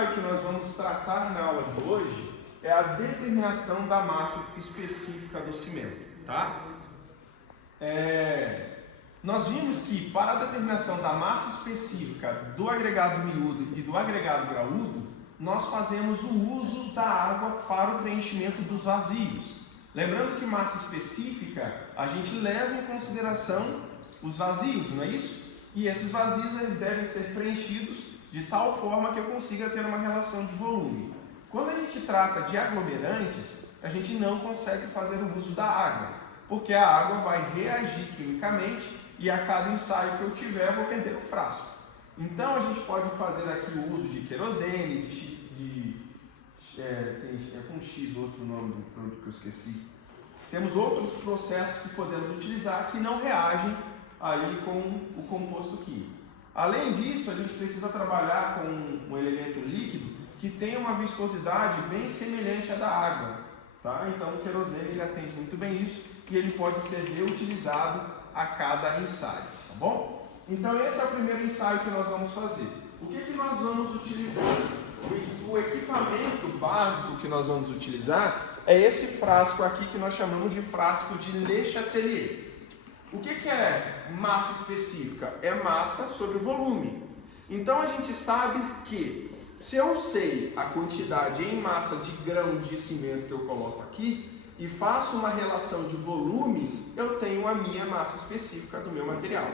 ensaio que nós vamos tratar na aula de hoje é a determinação da massa específica do cimento, tá? Nós vimos que para a determinação da massa específica do agregado miúdo e do agregado graúdo, nós fazemos o uso da água para o preenchimento dos vazios. Lembrando que massa específica, a gente leva em consideração os vazios, não é isso? E esses vazios eles devem ser preenchidos de tal forma que eu consiga ter uma relação de volume. Quando a gente trata de aglomerantes, a gente não consegue fazer o uso da água, porque a água vai reagir quimicamente e a cada ensaio que eu tiver eu vou perder o frasco. Então a gente pode fazer aqui o uso de querosene, é com X outro nome do produto que eu esqueci. Temos outros processos que podemos utilizar que não reagem aí com o composto químico. Além disso, a gente precisa trabalhar com um elemento líquido que tem uma viscosidade bem semelhante à da água, tá? Então o querosene ele atende muito bem isso e ele pode ser reutilizado a cada ensaio, tá bom? Então esse é o primeiro ensaio que nós vamos fazer. O que nós vamos utilizar? O equipamento básico que nós vamos utilizar é esse frasco aqui que nós chamamos de frasco de Le Chatelier. O que é massa específica? É massa sobre volume. Então a gente sabe que se eu sei a quantidade em massa de grãos de cimento que eu coloco aqui e faço uma relação de volume, eu tenho a minha massa específica do meu material.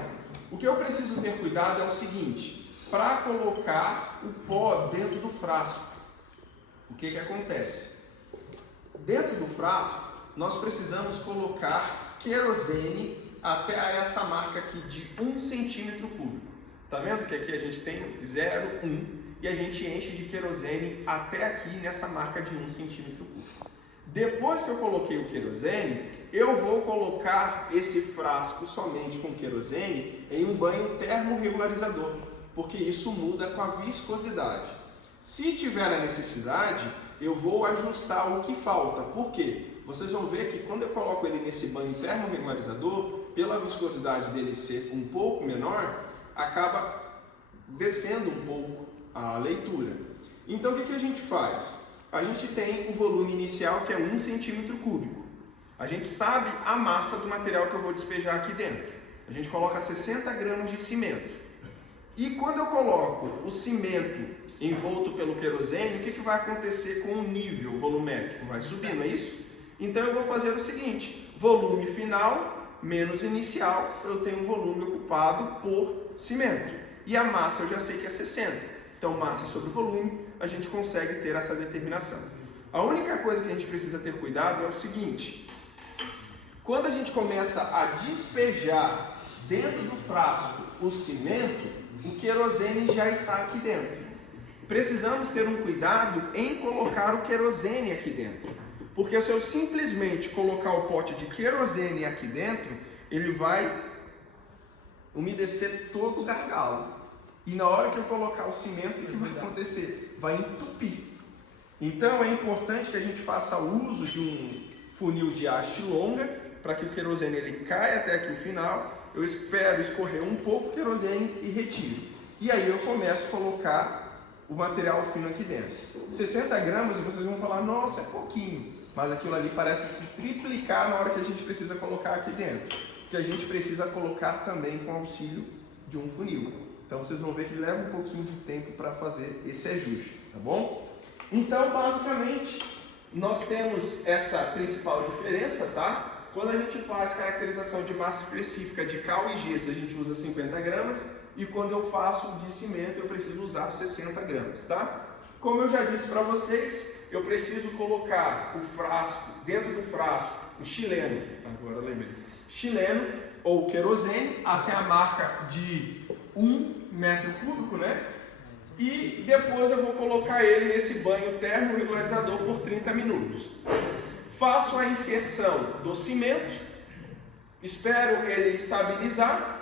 O que eu preciso ter cuidado é o seguinte: para colocar o pó dentro do frasco, o que acontece? Dentro do frasco, nós precisamos colocar querosene até essa marca aqui de 1 centímetro cúbico. Tá vendo que aqui a gente tem 0,1 e a gente enche de querosene até aqui nessa marca de 1 centímetro cúbico. Depois que eu coloquei o querosene, eu vou colocar esse frasco somente com querosene em um banho termorregularizador, porque isso muda com a viscosidade. Se tiver a necessidade, eu vou ajustar o que falta. Por quê? Vocês vão ver que quando eu coloco ele nesse banho termorregularizador, pela viscosidade dele ser um pouco menor, acaba descendo um pouco a leitura. Então o que a gente faz? A gente tem o volume inicial que é 1 centímetro cúbico. A gente sabe a massa do material que eu vou despejar aqui dentro. A gente coloca 60 gramas de cimento. E quando eu coloco o cimento envolto pelo querosene, o que vai acontecer com o nível volumétrico? Vai subir, não é isso? Então eu vou fazer o seguinte: volume final menos inicial, eu tenho um volume ocupado por cimento. E a massa eu já sei que é 60. Então massa sobre volume, a gente consegue ter essa determinação. A única coisa que a gente precisa ter cuidado é o seguinte: quando a gente começa a despejar dentro do frasco o cimento, o querosene já está aqui dentro. Precisamos ter um cuidado em colocar o querosene aqui dentro, porque se eu simplesmente colocar o pote de querosene aqui dentro, ele vai umedecer todo o gargalo. E na hora que eu colocar o cimento, o que vai acontecer? Vai entupir. Então é importante que a gente faça uso de um funil de haste longa, para que o querosene ele caia até aqui o final. Eu espero escorrer um pouco o querosene e retiro. E aí eu começo a colocar o material fino aqui dentro. 60 gramas e vocês vão falar: nossa, é pouquinho. Mas aquilo ali parece se triplicar na hora que a gente precisa colocar aqui dentro. Porque a gente precisa colocar também com auxílio de um funil. Então vocês vão ver que leva um pouquinho de tempo para fazer esse ajuste, tá bom? Então basicamente nós temos essa principal diferença, tá? Quando a gente faz caracterização de massa específica de cal e gesso, a gente usa 50 gramas. E quando eu faço de cimento, eu preciso usar 60 gramas, tá? Como eu já disse para vocês, eu preciso colocar o frasco, dentro do frasco, o chileno, agora eu lembrei, chileno ou querosene, até a marca de 1 metro cúbico, né? E depois eu vou colocar ele nesse banho termorregularizador por 30 minutos. Faço a inserção do cimento, espero ele estabilizar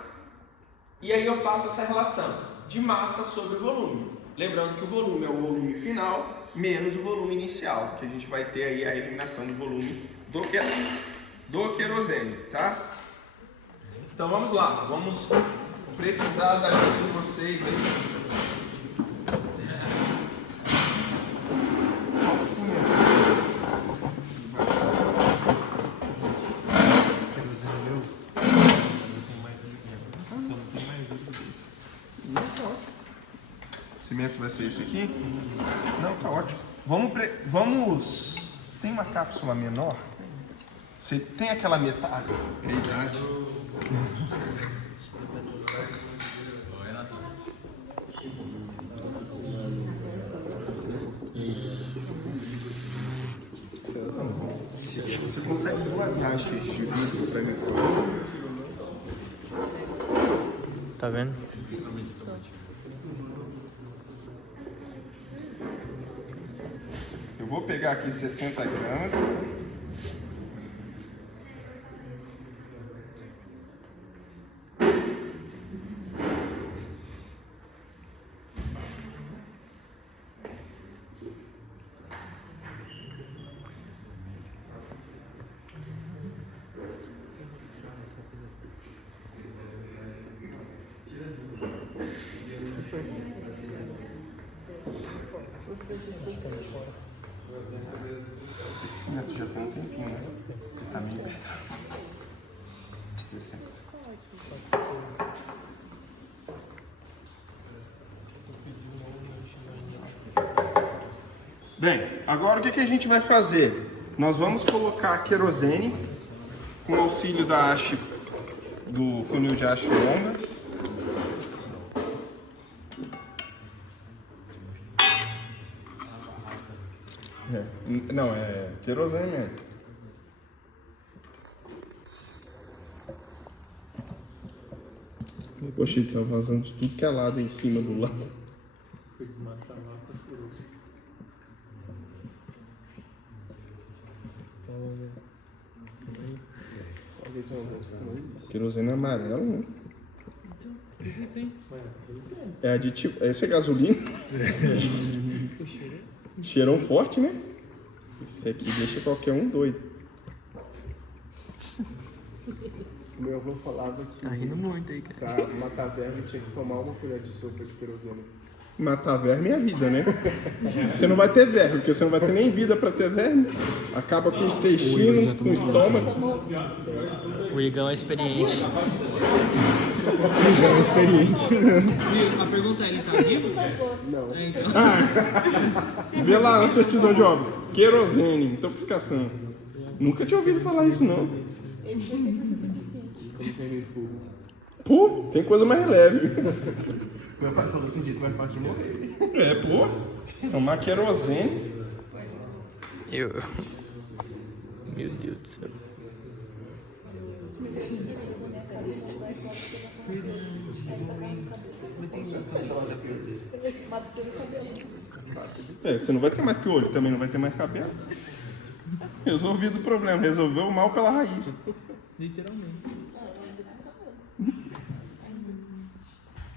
e aí eu faço essa relação de massa sobre volume. Lembrando que o volume é o volume final menos o volume inicial, que a gente vai ter aí a eliminação de volume do querosene, tá? Então vamos lá, vamos precisar da ajuda de vocês aí. experimento vai ser esse aqui? Não, tá ótimo. Vamos... Tem uma cápsula menor? Você tem aquela metade? É a idade. Você consegue 2 hastes de vidro para mim, por favor? Tá vendo? Eu vou pegar aqui 60 gramas. Esse neto já tem um tempinho, né? Ele tá meio petrado. 60. Bem, agora o que a gente vai fazer? Nós vamos colocar querosene com auxílio da haste, do funil de haste longa. Não, é querosene mesmo. Poxa, ele tá vazando de tudo que é lado em cima do lado. Foi de massa lá pra suruba. Querosene amarelo, né? É aditivo. Esse é gasolina. Cheirão forte, né? Esse aqui deixa qualquer um doido. Meu avô falava que Tá rindo muito aí, cara. pra matar verme tinha que tomar uma colher de sopa de querosene. Matar verme é a vida, né? Você não vai ter verme, porque você não vai ter nem vida pra ter verme. Acaba com os intestinos, com o estômago. O Igão é experiente. Já é experiente. A pergunta é, ele tá vivo? Não. É, então. Vê lá na certidão de obra. Querosene, intoxicação. Nunca tinha ouvido falar isso, não. Esse é 100% eficiente. Querosene e fogo. Pô, tem coisa mais leve. Meu pai falou que tem jeito mais fácil de morrer. É, pô. Tomar querosene. Eu. Meu Deus do céu. É, você não vai ter mais piolho, também não vai ter mais cabelo. Resolvido o problema, resolveu o mal pela raiz. Literalmente.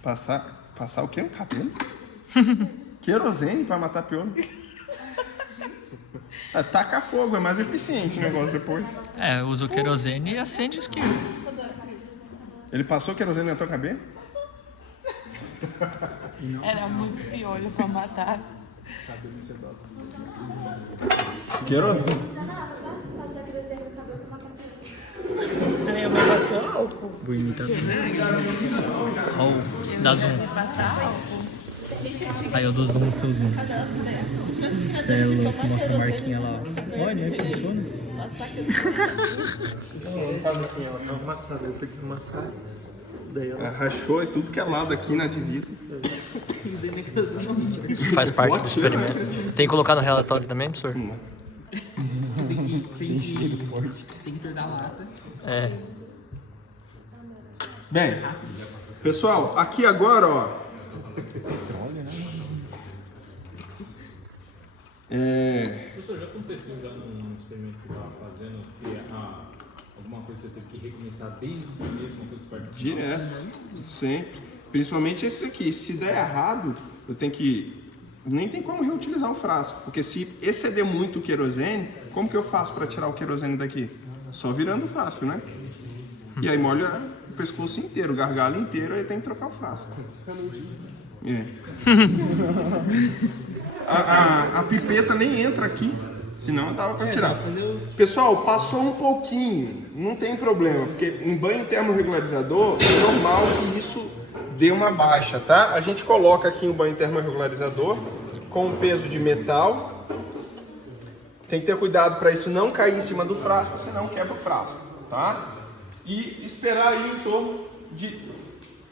Passar o que no cabelo? Querosene pra matar piolho. É, taca fogo, é mais eficiente o negócio depois. É, usa o querosene e acende o isqueiro. Ele passou querosene na tua cabeça? Era muito piolho pra matar. Querosene. Aí eu vou passar álcool. Vou imitar. Ó, dá zoom. Passar álcool. Aí eu dou zoom no seu zoom. Cê é louco, mostra a marquinha lá. Olha, que funciona. Ela tava assim, ela tava amassada, eu fui amassar. Daí ela Rachou e tudo que é lado aqui na divisa. Isso faz parte do experimento. Tem que colocar no relatório também, professor? Tem que tornar a lata. É. Bem, pessoal, aqui agora, ó. Professor, já aconteceu já num experimento que você estava fazendo, se alguma coisa você teve que recomeçar desde o começo, uma coisa perto de Direto, sempre. Principalmente esse aqui. Se der errado, eu tenho que... Nem tem como reutilizar o frasco. Porque se exceder muito o querosene, como que eu faço para tirar o querosene daqui? Só virando o frasco, né? E aí molha o pescoço inteiro, o gargalo inteiro, aí tem que trocar o frasco. É. A pipeta nem entra aqui, senão dava para tirar. Pessoal, passou um pouquinho, não tem problema, porque em banho termorregularizador é normal que isso dê uma baixa, tá? A gente coloca aqui um banho termorregularizador com um peso de metal. Tem que ter cuidado para isso não cair em cima do frasco, senão quebra o frasco, tá? E esperar aí em torno de...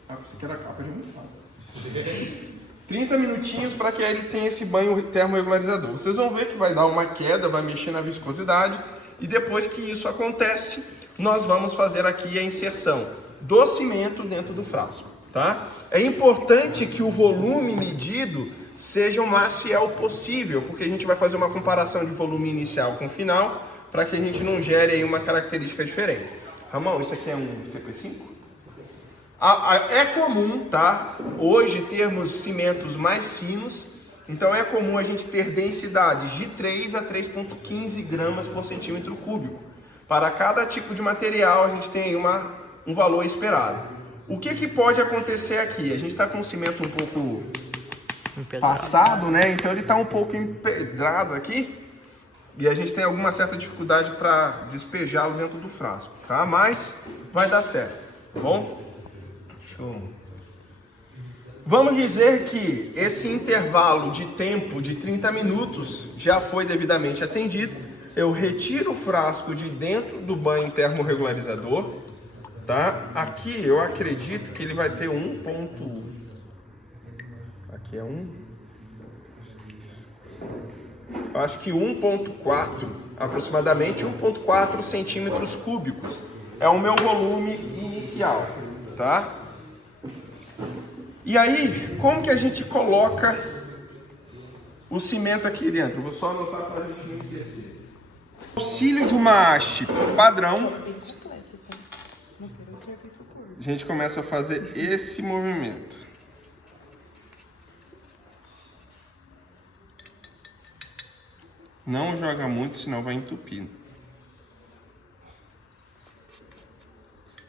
Ah, você quer a capa de muito fácil. 30 minutinhos para que ele tenha esse banho termorregularizador. Vocês vão ver que vai dar uma queda, vai mexer na viscosidade. E depois que isso acontece, nós vamos fazer aqui a inserção do cimento dentro do frasco, tá? É importante que o volume medido seja o mais fiel possível, porque a gente vai fazer uma comparação de volume inicial com final, para que a gente não gere aí uma característica diferente. Ramon, isso aqui é um CP5? É comum, tá? Hoje termos cimentos mais finos, então é comum a gente ter densidades de 3 a 3,15 gramas por centímetro cúbico. Para cada tipo de material a gente tem um valor esperado. O que pode acontecer aqui? A gente está com o cimento um pouco passado, né? Então ele está um pouco empedrado aqui e a gente tem alguma certa dificuldade para despejá-lo dentro do frasco, tá? Mas vai dar certo, tá bom? Show. Vamos dizer que esse intervalo de tempo de 30 minutos já foi devidamente atendido. Eu retiro o frasco de dentro do banho termorregularizador, tá? Aqui eu acredito que ele vai ter aqui é acho que 1,4, aproximadamente 1,4 centímetros cúbicos. É o meu volume inicial, tá? E aí, como que a gente coloca o cimento aqui dentro? Vou só anotar para a gente não esquecer. Auxílio de uma haste padrão, a gente começa a fazer esse movimento. Não joga muito, senão vai entupindo.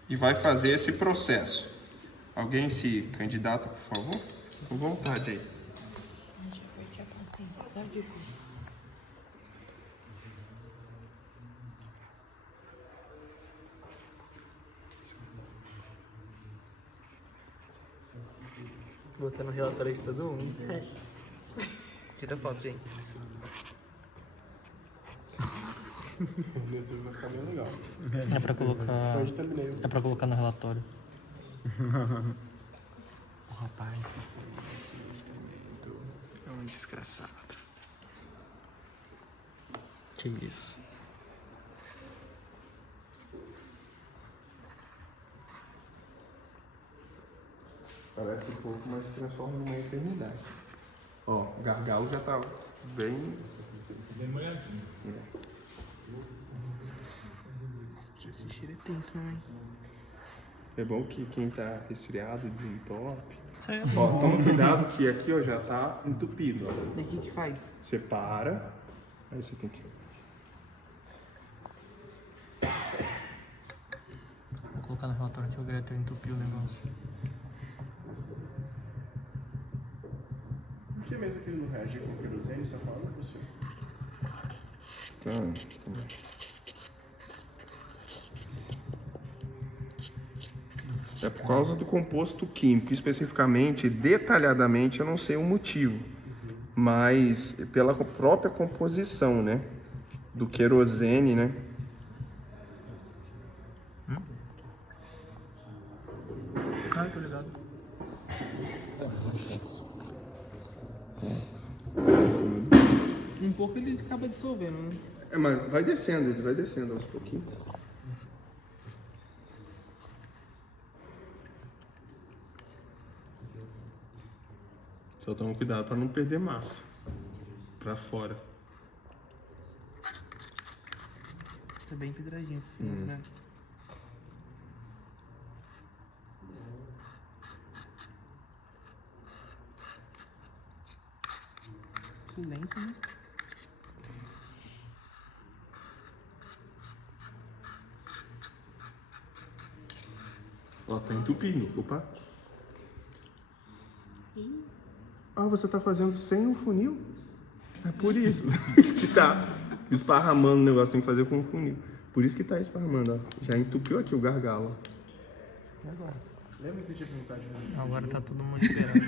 E vai fazer esse processo. Alguém se candidata, por favor? Com vontade aí. Botando no relatório de todo mundo. Tira foto, gente. O YouTube vai ficar bem legal. É pra colocar. É pra colocar no relatório. O rapaz é um desgraçado. Que isso? Parece um pouco, mas se transforma numa eternidade. Ó, o gargalo já tá bem molhadinho. Esse cheiro é tenso, hein? É bom que quem tá resfriado desentope. Certo. Ó, toma cuidado que aqui, ó, já tá entupido, ó. E o que faz? Você para, aí você tem que... Vou colocar no relatório que o Gretor entupiu o negócio. Por que mesmo que ele não reage com querosene, só fala pro senhor? Tá. É por causa do composto químico, especificamente, detalhadamente, eu não sei o motivo, mas pela própria composição, né, do querosene, né. Ah, tô ligado. Um pouco ele acaba dissolvendo, né? É, mas vai descendo, ele vai descendo aos pouquinhos. Só toma cuidado para não perder massa para fora. Tá bem pedradinho, né? Silêncio, né? Ó, tá entupindo. Opa. Ah, você tá fazendo sem o funil? É por isso que tá esparramando o negócio, tem que fazer com o funil. Por isso que tá esparramando, ó. Já entupiu aqui o gargalo, ó. E agora? Lembra que você tinha perguntado de mim? Agora tá todo mundo esperando.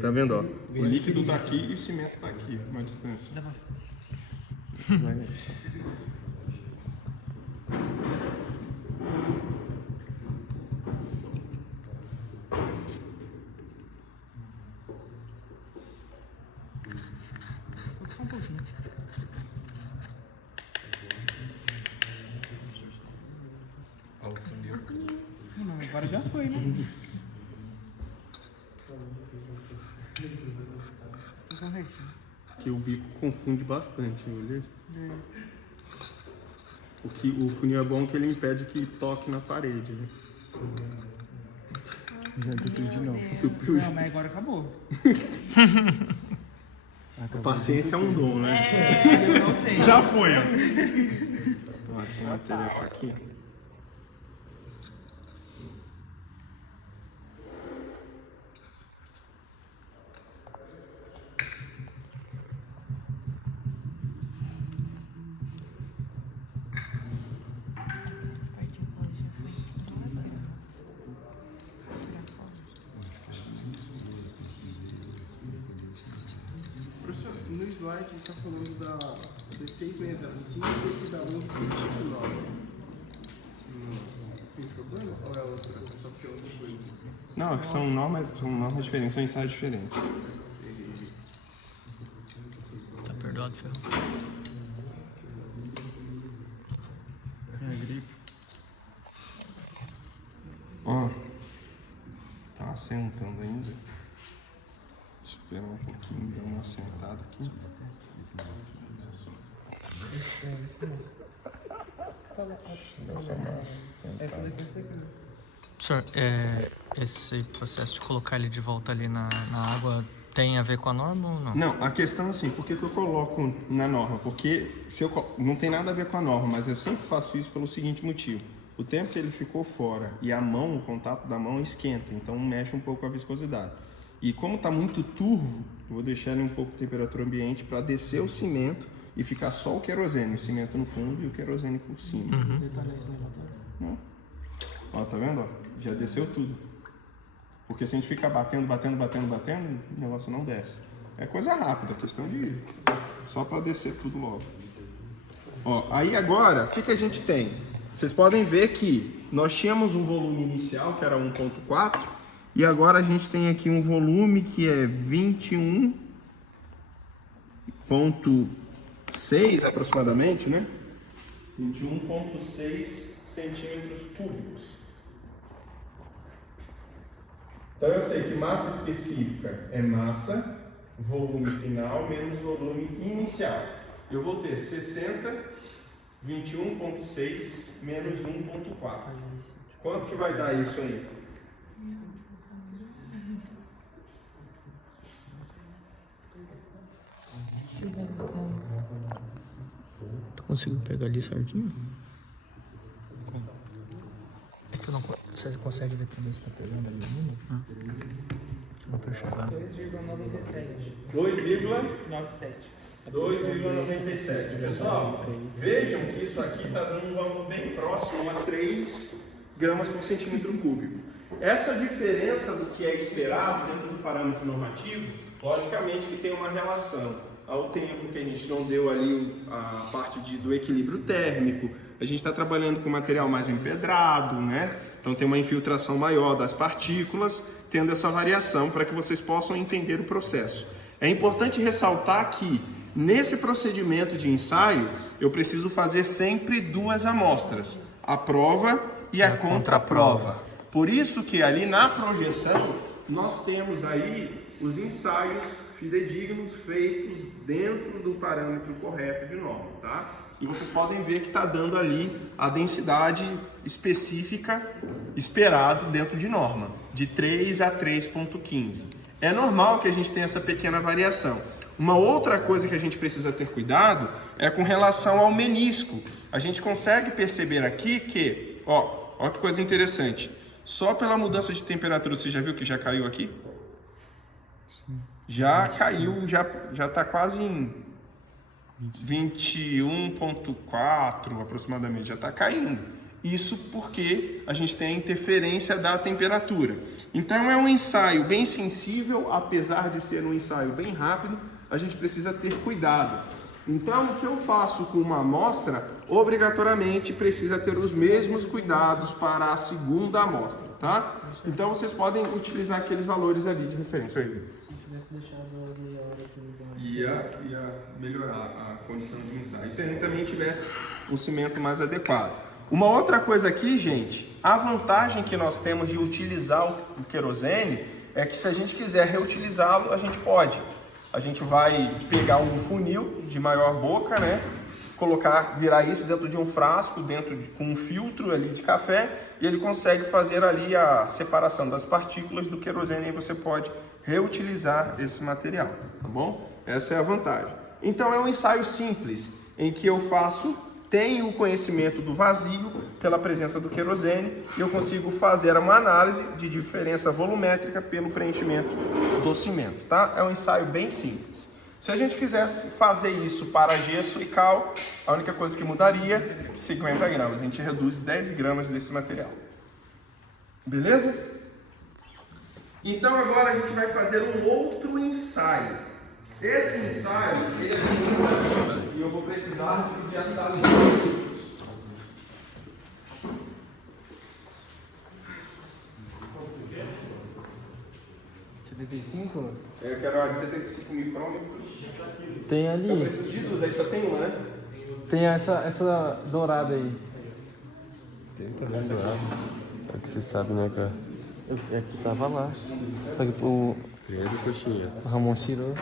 Tá vendo, ó? O líquido tá aqui e o cimento tá aqui, uma distância. Vai. Só um pouquinho. Não, agora já foi, né? Que o bico confunde bastante, olha. O funil é bom que ele impede que toque na parede, né? Já entupiu de novo. Entupiu Não, mas agora acabou. A paciência é um dom, né? Eu não tenho. Já foi, ó. Ó, tem material aqui. Professor, no slide a gente tá falando da D665 e da 1159. Tem problema? Ou é outra? É só porque é outra coisa? Não, é que são normas diferentes, são ensaios diferentes. Tá perdoado, Ferro. Ó, tá assentando ainda. Esperar um pouquinho, dar uma assentada aqui. Professor, esse processo de colocar ele de volta ali na água tem a ver com a norma ou não? Não, a questão é assim, por que eu coloco na norma? Porque não tem nada a ver com a norma, mas eu sempre faço isso pelo seguinte motivo. O tempo que ele ficou fora e a mão, o contato da mão esquenta, então mexe um pouco a viscosidade. E como está muito turvo, eu vou deixar ele um pouco de temperatura ambiente para descer o cimento e ficar só o querosene, o cimento no fundo e o querosene por cima. Não? Ó, tá vendo? Ó, já desceu tudo. Porque se a gente ficar batendo, o negócio não desce. É coisa rápida, questão de... só para descer tudo logo. Ó, aí agora, o que a gente tem? Vocês podem ver que nós tínhamos um volume inicial, que era 1.4, e agora a gente tem aqui um volume que é 21.6 aproximadamente, né? 21.6 centímetros cúbicos. Então eu sei que massa específica é massa, volume final menos volume inicial. Eu vou ter 60, 21.6 menos 1.4. Quanto que vai dar isso aí? Tu conseguiu pegar ali certinho? É que eu não... Você consegue ver também se tá pegando ali o número? Dá pra chegar. 2,97. Pessoal, vejam que isso aqui está dando um valor bem próximo a 3 gramas por centímetro cúbico. Essa diferença do que é esperado dentro do parâmetro normativo, logicamente que tem uma relação ao tempo que a gente não deu ali a parte do equilíbrio térmico. A gente está trabalhando com material mais empedrado, né? Então tem uma infiltração maior das partículas, tendo essa variação para que vocês possam entender o processo. É importante ressaltar que nesse procedimento de ensaio eu preciso fazer sempre 2 amostras, a prova e a contraprova. Por isso que ali na projeção nós temos aí os ensaios fidedignos feitos dentro do parâmetro correto de norma, tá? E vocês podem ver que está dando ali a densidade específica esperada dentro de norma, de 3 a 3,15. É normal que a gente tenha essa pequena variação. Uma outra coisa que a gente precisa ter cuidado é com relação ao menisco. A gente consegue perceber aqui que, ó que coisa interessante, só pela mudança de temperatura, você já viu que já caiu aqui? Já caiu, já está quase em 21,4 aproximadamente, já está caindo. Isso porque a gente tem a interferência da temperatura. Então é um ensaio bem sensível, apesar de ser um ensaio bem rápido, a gente precisa ter cuidado. Então o que eu faço com uma amostra, obrigatoriamente precisa ter os mesmos cuidados para a segunda amostra, tá? Então vocês podem utilizar aqueles valores ali de referência. Se tivesse deixado as meia hora aqui no ia melhorar a condição de ensaio. Se a gente também tivesse um cimento mais adequado. Uma outra coisa aqui, gente, a vantagem que nós temos de utilizar o querosene é que se a gente quiser reutilizá-lo, a gente pode. A gente vai pegar um funil de maior boca, né? Virar isso dentro de um frasco, com um filtro ali de café, e ele consegue fazer ali a separação das partículas do querosene e você pode reutilizar esse material, tá bom? Essa é a vantagem. Então é um ensaio simples, em que eu tenho o conhecimento do vazio pela presença do querosene e eu consigo fazer uma análise de diferença volumétrica pelo preenchimento do cimento, tá? É um ensaio bem simples. Se a gente quisesse fazer isso para gesso e cal, a única coisa que mudaria é 50 gramas. A gente reduz 10 gramas desse material. Beleza? Então agora a gente vai fazer um outro ensaio. Esse ensaio, ele é visualizativo e eu vou precisar de a sala de minutos. Eu quero a de 75 micrômetros. Tem ali. Eu preciso de duas, aí só tem uma, né? Tem essa dourada aí. Tem também dourado. É o que você sabe, né, cara? É que tava lá. Só que o Primeiro coxinha. Ramon tirou.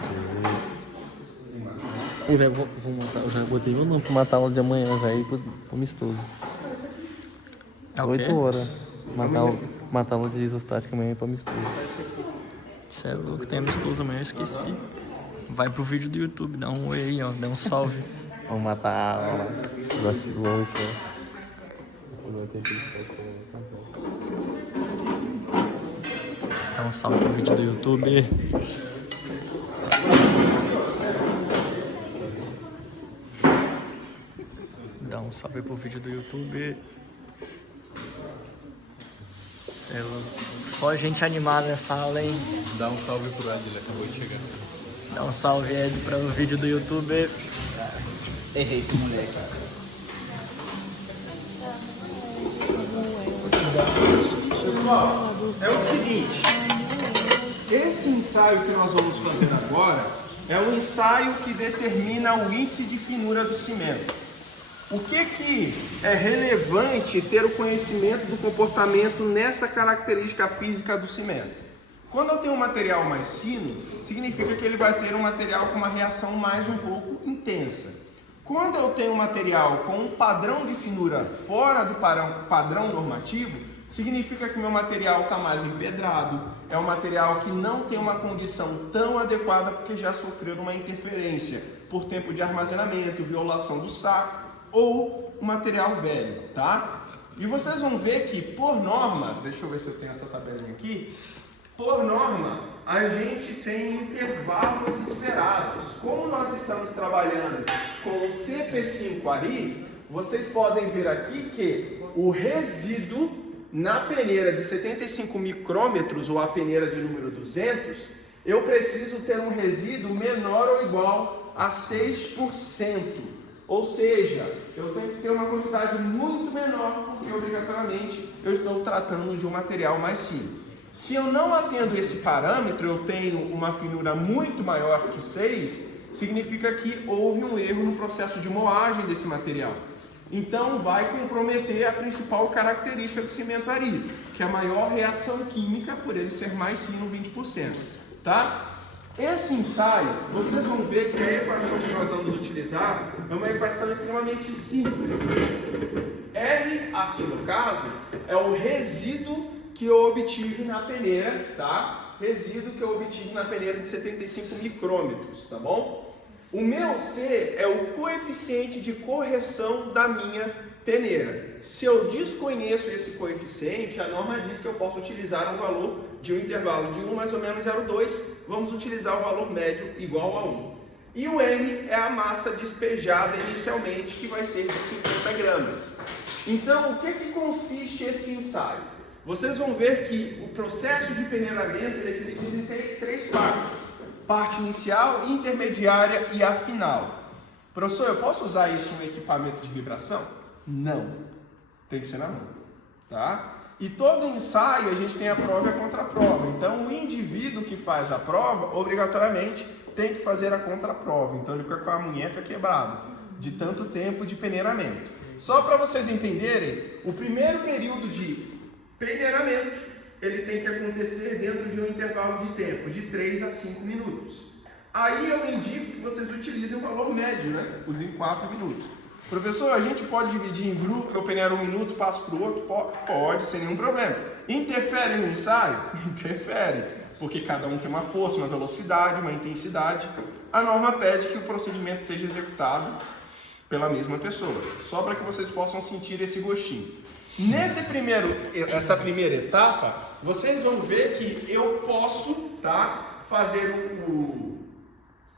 E velho, vou matar. Eu já botei meu nome pra matar aula de amanhã, velho, pro amistoso. É o quê? 8 horas. Matar aula de isostática amanhã pro amistoso. Você é louco, tem amistoso amanhã, eu esqueci. Vai pro vídeo do YouTube, dá um oi aí, ó, dá um salve. Vamos matar a aula. Vacilou, então. Vacilou, tem aquele Dá um salve pro vídeo do YouTube. Dá um salve pro vídeo do YouTube. Cê é louco. Só gente animada nessa aula, hein? Dá um salve pro Ed, ele acabou de chegar. Dá um salve, Ed, para o vídeo do YouTube. Errei esse moleque. Pessoal, é o seguinte. Esse ensaio que nós vamos fazer agora é um ensaio que determina o índice de finura do cimento. O que é relevante ter o conhecimento do comportamento nessa característica física do cimento? Quando eu tenho um material mais fino, significa que ele vai ter um material com uma reação mais um pouco intensa. Quando eu tenho um material com um padrão de finura fora do padrão normativo, significa que meu material está mais empedrado, é um material que não tem uma condição tão adequada porque já sofreu uma interferência por tempo de armazenamento, violação do saco ou um material velho, tá? E vocês vão ver que, por norma, deixa eu ver se eu tenho essa tabelinha aqui, por norma, a gente tem intervalos esperados. Como nós estamos trabalhando com o CP5 Ari, vocês podem ver aqui que o resíduo na peneira de 75 micrômetros, ou a peneira de número 200, eu preciso ter um resíduo menor ou igual a 6%. Ou seja, eu tenho que ter uma quantidade muito menor, porque obrigatoriamente eu estou tratando de um material mais fino. Se eu não atendo esse parâmetro, eu tenho uma finura muito maior que 6, significa que houve um erro no processo de moagem desse material. Então vai comprometer a principal característica do cimento Ari, que é a maior reação química por ele ser mais fino, 20%. Tá? Esse ensaio, vocês vão ver que a equação que nós vamos utilizar é uma equação extremamente simples. R, aqui no caso, é o resíduo que eu obtive na peneira, tá? Resíduo que eu obtive na peneira de 75 micrômetros, tá bom? O meu C é o coeficiente de correção da minha peneira. Se eu desconheço esse coeficiente, a norma diz que eu posso utilizar um valor de um intervalo de 1 mais ou menos 0,2. Vamos utilizar o valor médio igual a 1. E o M é a massa despejada inicialmente, que vai ser de 50 gramas. Então, o que consiste esse ensaio? Vocês vão ver que o processo de peneiramento ele é dividido em 3 partes. Parte inicial, intermediária e a final. Professor, eu posso usar isso no equipamento de vibração? Não. Tem que ser na mão. Tá? E todo ensaio a gente tem a prova e a contraprova. Então, o indivíduo que faz a prova, obrigatoriamente, tem que fazer a contraprova. Então, ele fica com a munheca quebrada, de tanto tempo de peneiramento. Só para vocês entenderem, o primeiro período de peneiramento, ele tem que acontecer dentro de um intervalo de tempo, de 3 a 5 minutos. Aí eu indico que vocês utilizem o valor médio, né? Usem 4 minutos. Professor, a gente pode dividir em grupo, eu peneiro 1 minuto, passo para o outro? Pode, sem nenhum problema. Interfere no ensaio? Interfere, porque cada um tem uma força, uma velocidade, uma intensidade. A norma pede que o procedimento seja executado pela mesma pessoa, só para que vocês possam sentir esse gostinho. Essa primeira etapa, vocês vão ver que eu posso, tá, fazer o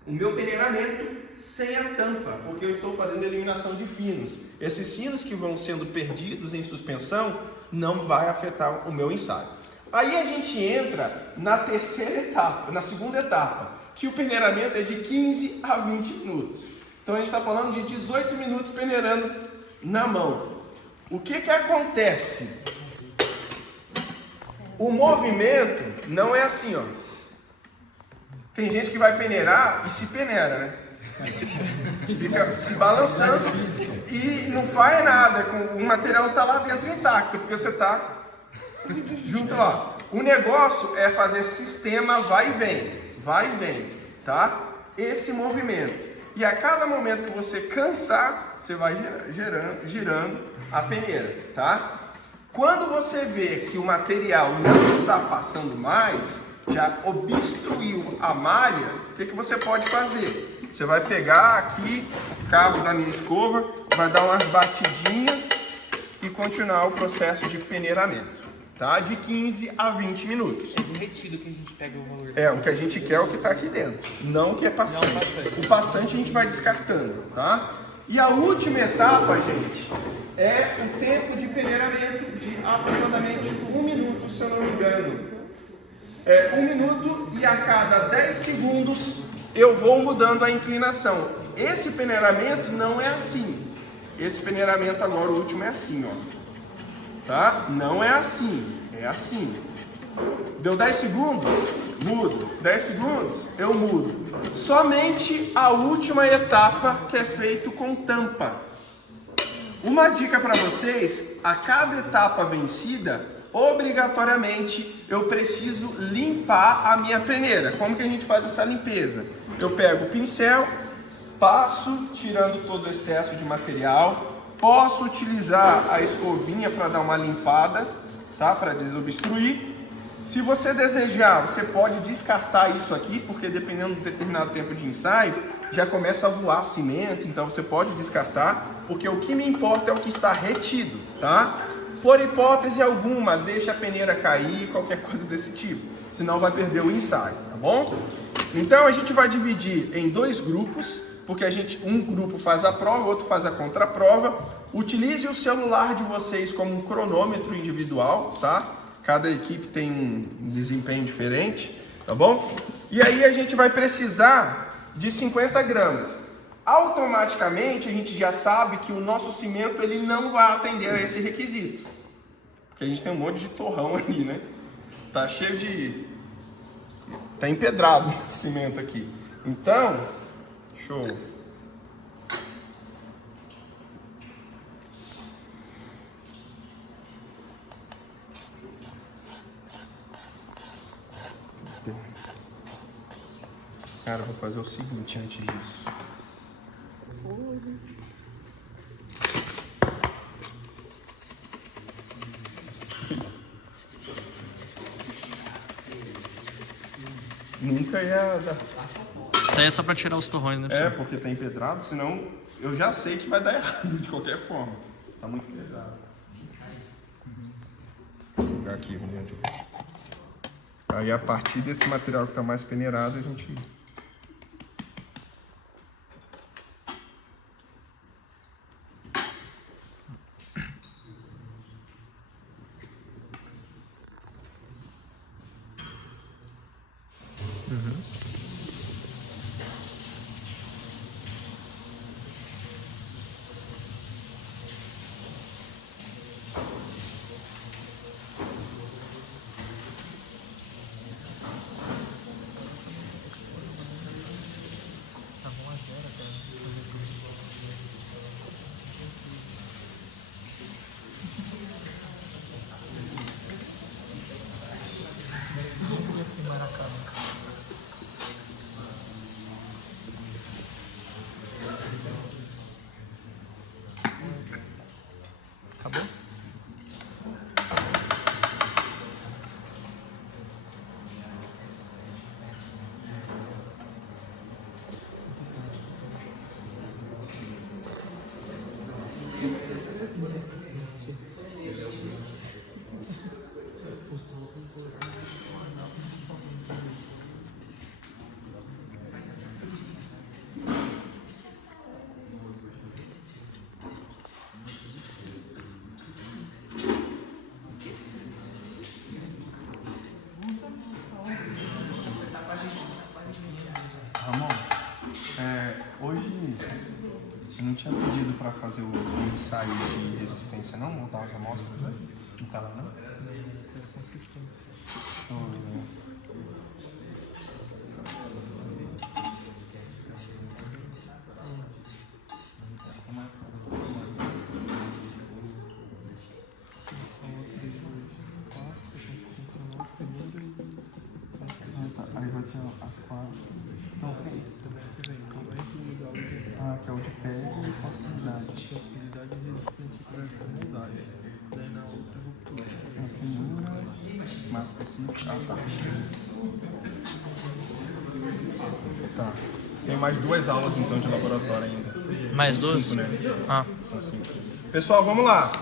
meu peneiramento sem a tampa, porque eu estou fazendo eliminação de finos. Esses finos que vão sendo perdidos em suspensão não vai afetar o meu ensaio. Aí a gente entra na terceira etapa, na segunda etapa, que o peneiramento é de 15 a 20 minutos. Então a gente está falando de 18 minutos peneirando na mão. O que acontece? O movimento não é assim, ó. Tem gente que vai peneirar e se peneira, né? Fica se balançando e não faz nada, o material está lá dentro intacto, porque você está junto lá. O negócio é fazer sistema vai e vem, tá? Esse movimento. E a cada momento que você cansar, você vai girando a peneira, tá? Quando você vê que o material não está passando mais, já obstruiu a malha, o que você pode fazer? Você vai pegar aqui o cabo da minha escova, vai dar umas batidinhas e continuar o processo de peneiramento, tá? De 15 a 20 minutos. É derretido que a gente pega o valor. É, o que a gente quer é o que está aqui dentro, não o que é passante. O passante a gente vai descartando, tá? E a última etapa, gente, é o tempo de peneiramento de aproximadamente 1 minuto, se eu não me engano. 1 minuto e a cada 10 segundos eu vou mudando a inclinação. Esse peneiramento não é assim. Esse peneiramento agora, o último, é assim, ó. Tá? Não é assim, é assim. Deu 10 segundos? Mudo. 10 segundos? Eu mudo. Somente a última etapa que é feito com tampa. Uma dica para vocês, a cada etapa vencida, obrigatoriamente eu preciso limpar a minha peneira. Como que a gente faz essa limpeza? Eu pego o pincel, passo tirando todo o excesso de material, posso utilizar a escovinha para dar uma limpada, tá? Para desobstruir. Se você desejar, você pode descartar isso aqui, porque dependendo de determinado tempo de ensaio, já começa a voar cimento, então você pode descartar, porque o que me importa é o que está retido, tá? Por hipótese alguma, deixa a peneira cair, qualquer coisa desse tipo, senão vai perder o ensaio, tá bom? Então a gente vai dividir em 2 grupos, porque um grupo faz a prova, o outro faz a contraprova. Utilize o celular de vocês como um cronômetro individual, tá? Cada equipe tem um desempenho diferente, tá bom? E aí a gente vai precisar de 50 gramas. Automaticamente a gente já sabe que o nosso cimento ele não vai atender a esse requisito. Porque a gente tem um monte de torrão ali, né? Tá cheio de... tá empedrado esse cimento aqui. Então, show. Cara, eu vou fazer o seguinte antes disso. Nunca ia dar. Isso aí é só pra tirar os torrões, né? É, porque tá empedrado, senão eu já sei que vai dar errado de qualquer forma. Tá muito pesado. Vou jogar aqui, vamos ver onde eu vou. Aí a partir desse material que tá mais peneirado, a gente Eu não tinha pedido para fazer o ensaio de resistência, não? Montar as amostras, né? Não tava, não? Aí vai ter a quadra. Não, que é o de pele e possibilidade. Possibilidade de resistência e conversionalidade. Daí na outra ruptura. A finura, mais específica. Ah, tá. Tá. Tem mais 2 aulas então de laboratório ainda. Mais São 2? 5, né? Ah. São 5. Pessoal, vamos lá.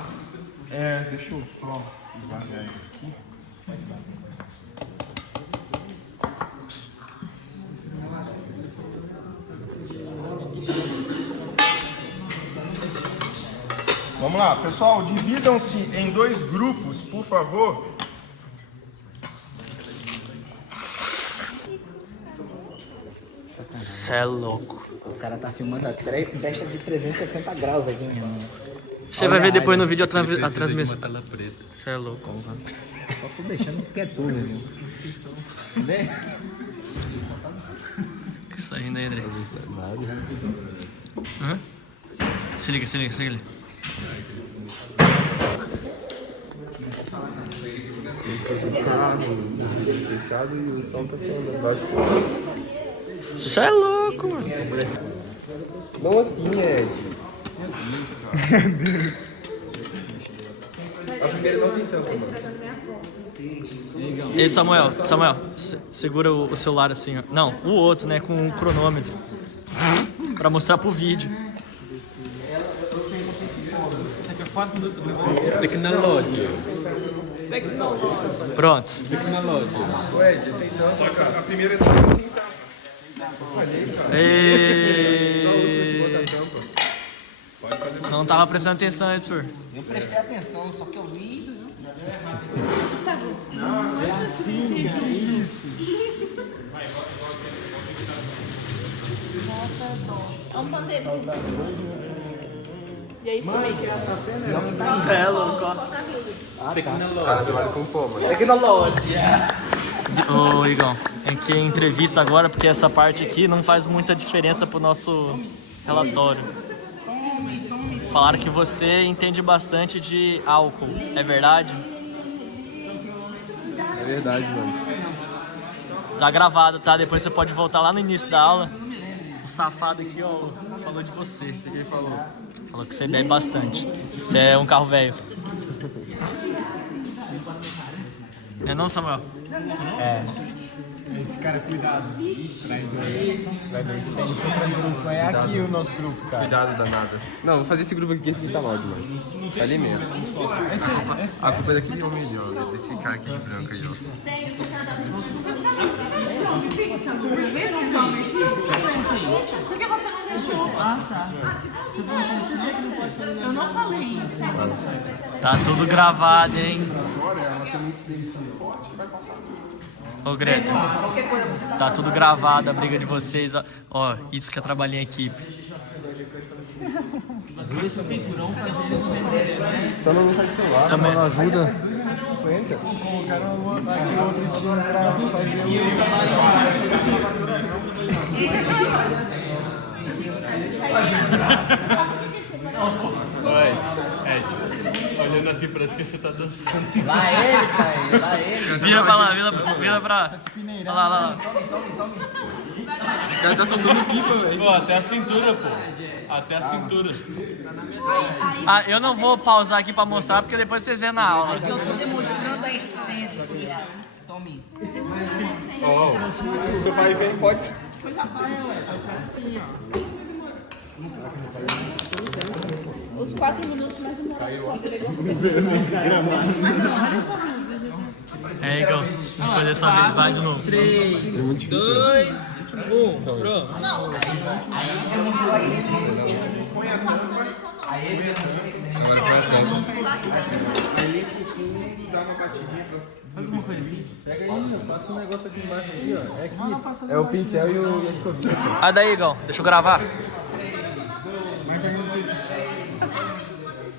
Deixa eu só esvaziar isso aqui. Vamos lá, pessoal, dividam-se em 2 grupos, por favor. Cê é louco. O cara tá filmando a testa de 360 graus aqui, meu irmão. Você vai ver depois no vídeo a Precisa de transmissão. uma tela preta. Você é louco. Só tô deixando porque é tu, meu irmão. O que você tá rindo aí, André? Hã? Se liga. Fechado e o som tá falando baixo. Você é louco, mano. Não assim, Ed. Meu Deus. A primeira não tem tampa, mano. Ei, Samuel, segura o celular assim, ó. Não, o outro, né, com o cronômetro. Pra mostrar pro vídeo. Tecnologia. Pronto. Ô, Ed, essa então, A primeira etapa assim, tá? Não tava prestando atenção, Heitor. Eu prestei atenção, só que eu vi. É um pandeiro. E aí, filmmaker? Você é louco, ó. o cara trabalha com pô, mano. Tecnologia. Ô, Igão, tem que entrevista agora, porque essa parte aqui não faz muita diferença pro nosso relatório. Falaram que você entende bastante de álcool, é verdade? É verdade, mano. Tá gravado, tá? Depois você pode voltar lá no início da aula. O safado aqui, ó, falou de você. O que ele falou? Falou que você bebe bastante. Você é um carro velho. Não é não, Samuel? Esse cara, cuidado. Traidor, você tem que encontrar grupo. É aqui o nosso grupo, cara. Cuidado, danadas. Não, vou fazer esse grupo aqui, esse aqui tá mal demais. Tá ali mesmo. A culpa é daquele homem ali, ó. Desse cara aqui de branco aí, ó. Por que você não deixou? Ah, tá. Eu não falei isso. Tá tudo gravado, hein? Agora ela tem uma incidência tão forte que vai passar. Ô, Greta, tá tudo gravado a briga de vocês. Ó, isso que é trabalhar em equipe. Só não faz celular. Também não ajuda. Colocaram aqui outro time pra Olhando assim, parece que você tá dançando. Lá ele, pai. Lá ele. Vira pra lá, vira pra... Olha lá. O cara tá soltando pipa, velho. Pô, até a cintura, pô. Até a cintura. Ah, eu não vou pausar aqui pra mostrar, porque depois vocês vêem na aula. Eu tô demonstrando a essência. Tome. Você vai ver, pode. Os 4 minutos mais demorados só, delegou. É, Igão, vamos fazer essa habilidade de novo. 3, 2, 1, pronto. Agora vai a tampa. Dá uma batidinha pra... Pega aí, passa um negócio aqui embaixo aqui, ó. É aqui. É o pincel e a escovinha. Ah, daí, Igão, deixa eu gravar. Mas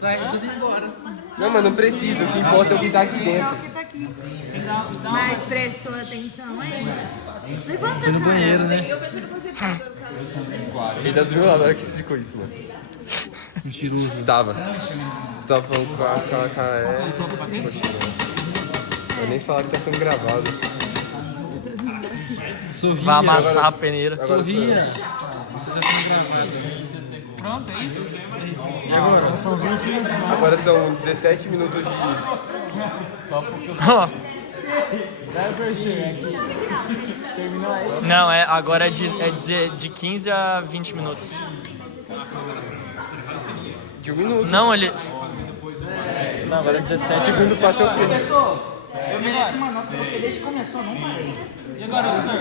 Vai tudo embora. Não, mas não precisa. O que importa é o que tá aqui dentro. Mas prestou atenção aí? Levanta, Foi no banheiro, né? Ele tá do meu lado na hora que explicou isso, mano. Mentiroso. Tava. Tava falando com a eu nem falar que tá sendo gravado. Sorria. Vai amassar a peneira. Sorria. Você tá sendo gravado. Pronto, é isso? E agora? São 20 minutos. Agora são 17 minutos de... Ó. Já percebi aqui. Terminou aí? Não, agora é de 15 a 20 minutos. De 1 minuto. Não, ele... Não, agora é 17. O segundo passo é o quê? Eu mereço uma nota porque desde que começou eu não parei. E agora, professor?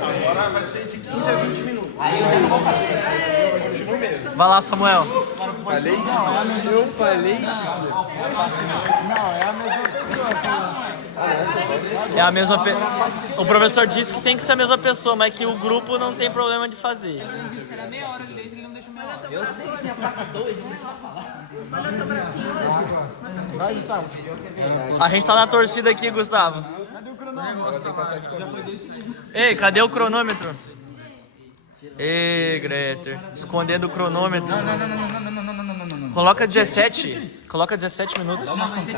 Agora vai ser de 15 a 20 minutos. Aí eu já não vou fazer. Continua mesmo. Vai lá, Samuel. Falei? Eu falei? Não, é a mesma pessoa. É a mesma O professor disse que tem que ser a mesma pessoa, mas que o grupo não tem problema de fazer. Ele disse que era meia hora ali dentro e ele não deixou meia hora. Eu sei que a parte 2 não precisa falar. Olha o teu bracinho hoje. Vai, Gustavo. A gente tá na torcida aqui, Gustavo. Cadê o cronômetro? Já foi decidido. Ei, cadê o cronômetro? Ei, Greter. Escondendo o cronômetro. Não. Coloca 17. Coloca 17 minutos. Dá umas pancadas.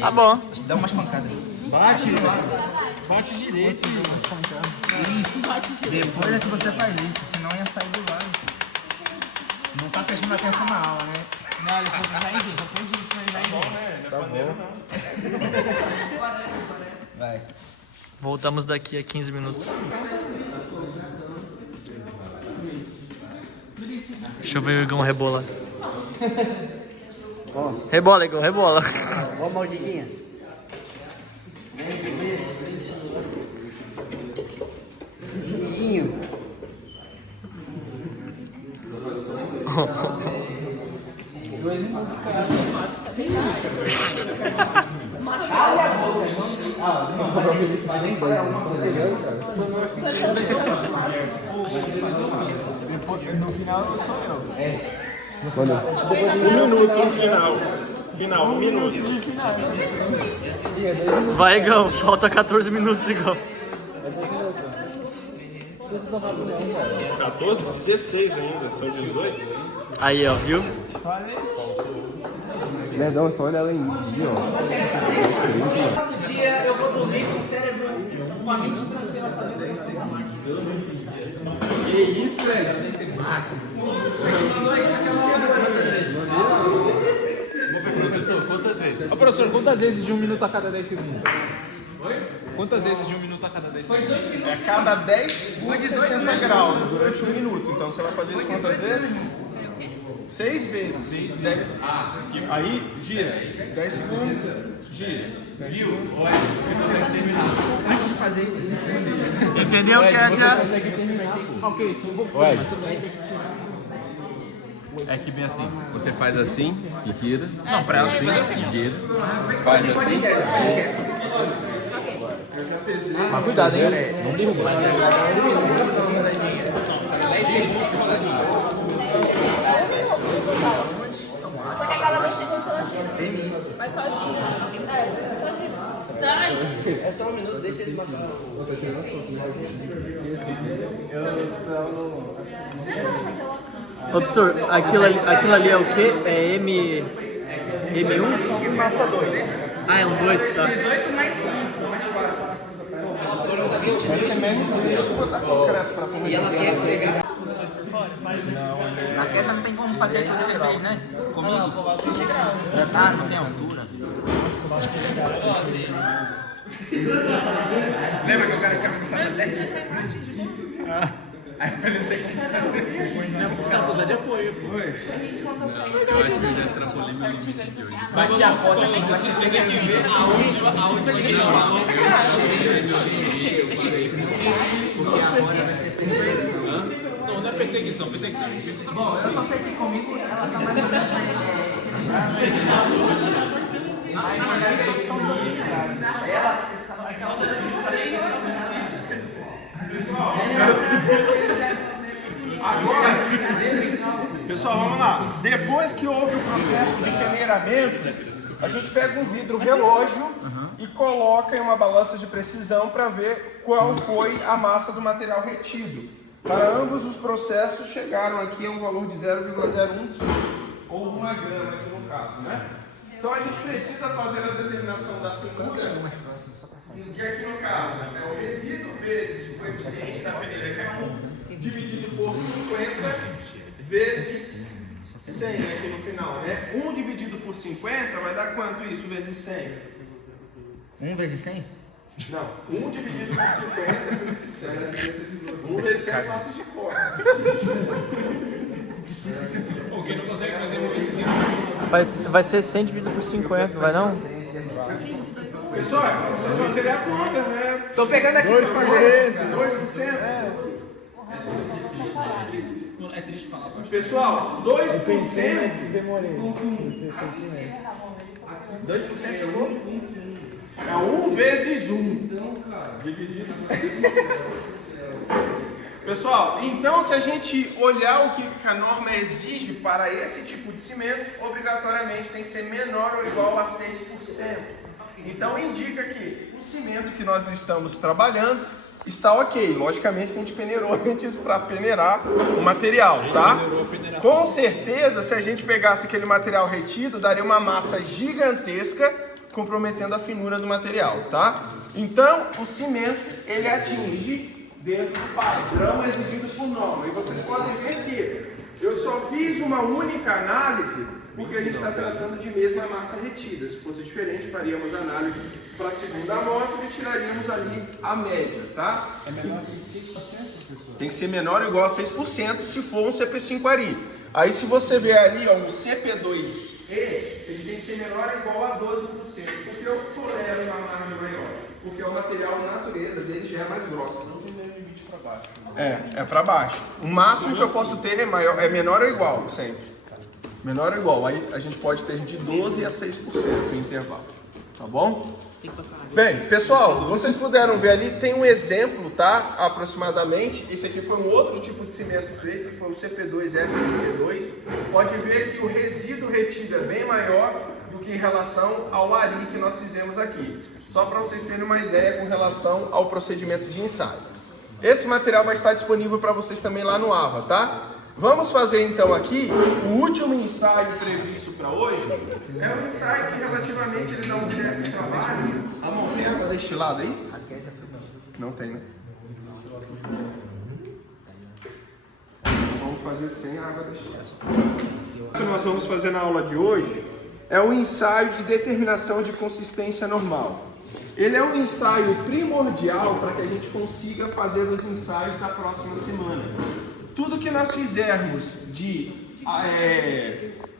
Tá bom. Dá umas pancadas. Bate direito. Depois é que você faz isso, senão ia sair do lado. Não tá prestando atenção na aula, né? Não, ele falou que já entendi. Depois disso ele vai entendi. Vai. Voltamos daqui a 15 minutos. Deixa eu ver o Igão rebolar. Rebola, Igão, rebola. Ó, maldiguinha. Amiguinho. No final eu sou eu. 1 minuto no final. Final, 1 minuto. Vai, Igão, falta 14 minutos, Igão. 14, 16 ainda, são 18. Aí, ó, viu? Nerdão, só olha ela em dia, ó. Todo dia eu vou dormir com o cérebro, com a mente tranquila, sabendo que isso é Que isso, velho? Ô, professor, quantas vezes de 1 minuto a cada 10 segundos? Oi? Quantas vezes de 1 minuto a cada 10 segundos? É cada 10 por 60 graus durante 1 minuto. Então você vai fazer isso quantas vezes? 6 vezes. 10. Aí gira. 10 segundos. Gira. Entendeu, Kézia? É que bem assim, você faz assim e gira. Não, pra ela assim, gira. Faz assim. Mas cuidado, hein? Não derruba. Porque aquela vez você vai sozinho. Sai! É só 1 minuto, deixa ele matar. Ô, professor, aquilo ali é o quê? É M1? Massa 2. Ah, é um 2, tá. Vai ser médio de botar concreto pra comer. E ela quer pegar. Na queda não tem como fazer tudo que você fez, né? Comigo? Ah, não tem altura. Lembra que o cara quer começar a fazer? Aí ele não tem como fazer. Ela precisa de apoio. Eu acho que eu já extrapolei meu limite de hoje. Bati a cota assim, mas você tem que ver aonde ele falou. Porque agora vai ser perseguição. Não, não é perseguição. Perseguição a gente fez com Bom, eu só sei que comigo ela tá mais ou menos aí. Agora, Pessoal, vamos lá. Depois que houve o processo de peneiramento, a gente pega um vidro relógio e coloca em uma balança de precisão para ver qual foi a massa do material retido. Para ambos os processos chegaram aqui a um valor de 0,01 kg, ou 1 grama aqui no caso, né? Então a gente precisa fazer a determinação da finura, que aqui no caso é o resíduo vezes o coeficiente da peneira, que é 1, dividido por 50 vezes 100 aqui no final, né? 1 dividido por 50 vai dar quanto isso vezes 100? 1 vezes 100? Não, 1 dividido por 50 vezes 100. 1 vezes 100 é fácil de cor. Quem não consegue fazer 1 vezes 100? Vai ser 100 dividido por 50, vai não? Pessoal, vocês vão fazer a conta, né? Tô pegando aqui 2%. É triste falar, pode. Pessoal, 2%. Demorei. 2% é 1 vezes 1. Então, cara, dividido por 50. Pessoal, então se a gente olhar o que a norma exige para esse tipo de cimento, obrigatoriamente tem que ser menor ou igual a 6%. Então indica que o cimento que nós estamos trabalhando está ok. Logicamente que a gente peneirou antes para peneirar o material, tá? Com certeza, se a gente pegasse aquele material retido, daria uma massa gigantesca, comprometendo a finura do material, tá? Então, o cimento, ele atinge dentro do padrão exigido por norma. E vocês podem ver que eu só fiz uma única análise porque a gente está tratando de mesma massa retida. Se fosse diferente, faríamos análise para a segunda amostra e tiraríamos ali a média, tá? É menor que 6%, professor? Tem que ser menor ou igual a 6% se for um CP5 Ari. Aí se você ver ali, ó, um CP2E, ele tem que ser menor ou igual a 12%, porque eu tolero uma margem maior, porque o material, a natureza dele já é mais grossa. Não tem nem limite para baixo. É para baixo. O máximo que eu posso ter é menor ou igual, sempre. Menor ou igual. Aí a gente pode ter de 12% a 6% no intervalo. Tá bom? Bem, pessoal, vocês puderam ver ali, tem um exemplo, tá? Aproximadamente. Esse aqui foi um outro tipo de cimento feito, que foi o CP2F32. Pode ver que o resíduo retido é bem maior do que em relação ao Ari que nós fizemos aqui. Só para vocês terem uma ideia com relação ao procedimento de ensaio. Esse material vai estar disponível para vocês também lá no AVA, tá? Vamos fazer então aqui o último ensaio previsto para hoje. É um ensaio que relativamente ele não serve trabalho. Amor, tem água destilada aí? Não tem, né? Vamos fazer sem água destilada. O que nós vamos fazer na aula de hoje é um ensaio de determinação de consistência normal. Ele é um ensaio primordial para que a gente consiga fazer os ensaios da próxima semana. Tudo que nós fizermos de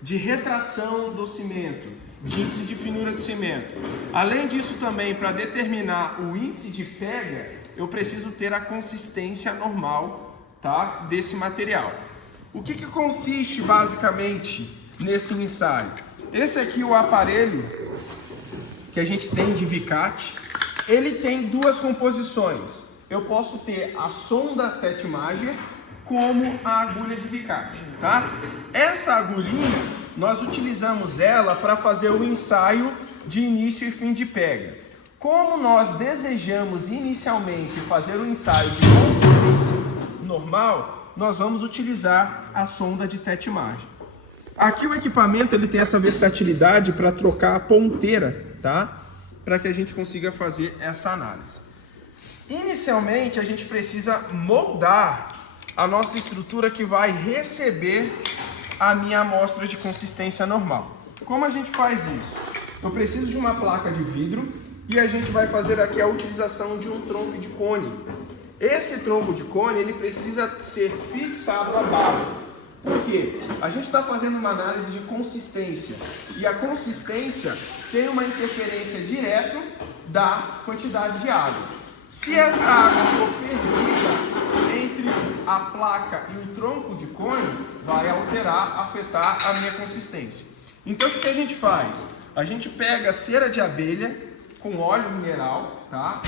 retração do cimento, de índice de finura do cimento, além disso também para determinar o índice de pega, eu preciso ter a consistência normal, tá, desse material. O que consiste basicamente nesse ensaio? Esse aqui é o aparelho que a gente tem de Vicat. Ele tem duas composições. Eu posso ter a sonda Tetmager como a agulha de Vicat, tá? Essa agulhinha, nós utilizamos ela para fazer o ensaio de início e fim de pega. Como nós desejamos inicialmente fazer o ensaio de consistência normal, nós vamos utilizar a sonda de Tetmager. Aqui o equipamento ele tem essa versatilidade para trocar a ponteira, tá? Para que a gente consiga fazer essa análise. Inicialmente a gente precisa moldar a nossa estrutura que vai receber a minha amostra de consistência normal. Como a gente faz isso? Eu preciso de uma placa de vidro e a gente vai fazer aqui a utilização de um tronco de cone. Esse tronco de cone ele precisa ser fixado à base. Por quê? A gente está fazendo uma análise de consistência e a consistência tem uma interferência direta da quantidade de água. Se essa água for perdida entre a placa e o tronco de cone, vai alterar, afetar a minha consistência. Então o que a gente faz? A gente pega cera de abelha com óleo mineral, tá?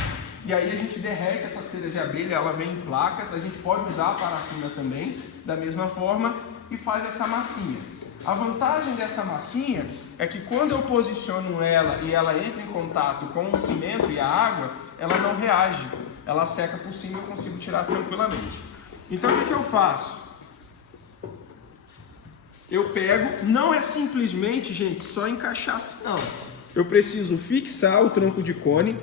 E aí a gente derrete essa cera de abelha, ela vem em placas, a gente pode usar a parafina também, da mesma forma, e faz essa massinha. A vantagem dessa massinha é que quando eu posiciono ela e ela entra em contato com o cimento e a água, ela não reage, ela seca por cima e eu consigo tirar tranquilamente. Então o que eu faço? Eu pego, não é simplesmente, gente, só encaixar assim, não. Eu preciso fixar o tronco de cone,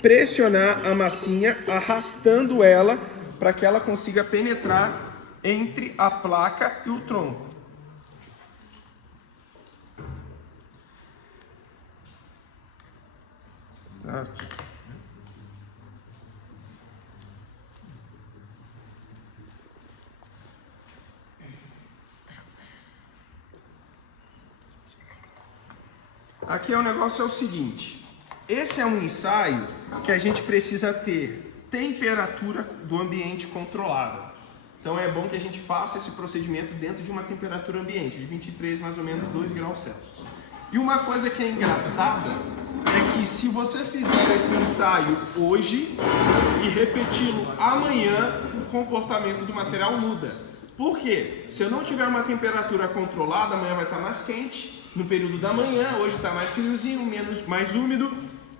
pressionar a massinha, arrastando ela para que ela consiga penetrar entre a placa e o tronco. Tá. Aqui o negócio é o seguinte, esse é um ensaio que a gente precisa ter temperatura do ambiente controlada. Então é bom que a gente faça esse procedimento dentro de uma temperatura ambiente, de 23 mais ou menos 2 graus Celsius. E uma coisa que é engraçada é que se você fizer esse ensaio hoje e repeti-lo amanhã, o comportamento do material muda. Por quê? Se eu não tiver uma temperatura controlada, amanhã vai estar mais quente, no período da manhã, hoje está mais friozinho, mais úmido,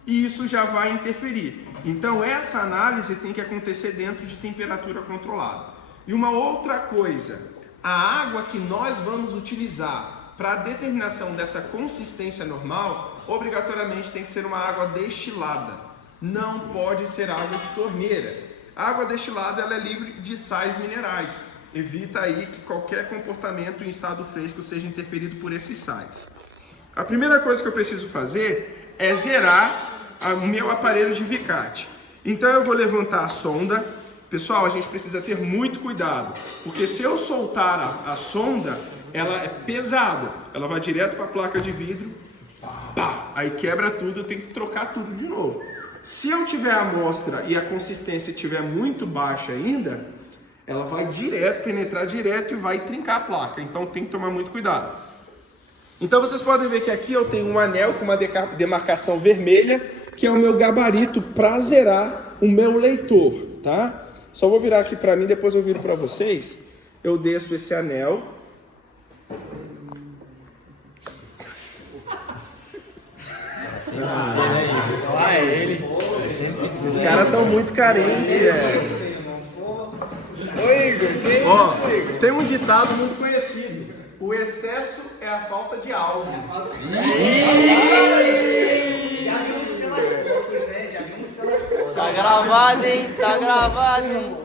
e isso já vai interferir. Então essa análise tem que acontecer dentro de temperatura controlada. E uma outra coisa, a água que nós vamos utilizar para a determinação dessa consistência normal, obrigatoriamente tem que ser uma água destilada. Não pode ser água de torneira. A água destilada ela é livre de sais minerais. Evita aí que qualquer comportamento em estado fresco seja interferido por esses sais. A primeira coisa que eu preciso fazer é zerar o meu aparelho de Vicate. Então eu vou levantar a sonda. Pessoal, a gente precisa ter muito cuidado, porque se eu soltar a sonda, ela é pesada, ela vai direto para a placa de vidro, pá, aí quebra tudo, eu tenho que trocar tudo de novo. Se eu tiver a amostra e a consistência estiver muito baixa ainda, ela vai direto, penetrar direto e vai trincar a placa, então tem que tomar muito cuidado. Então vocês podem ver que aqui eu tenho um anel com uma demarcação vermelha, que é o meu gabarito para zerar o meu leitor, tá? Só vou virar aqui para mim, depois eu viro para vocês. Eu desço esse anel. Ah, é ele. Esses caras estão muito carentes, Oi, Igor, que isso, Igor? Tem um ditado muito conhecido. O excesso é a falta de algo. Tá gravado, hein? Tá gravado, hein?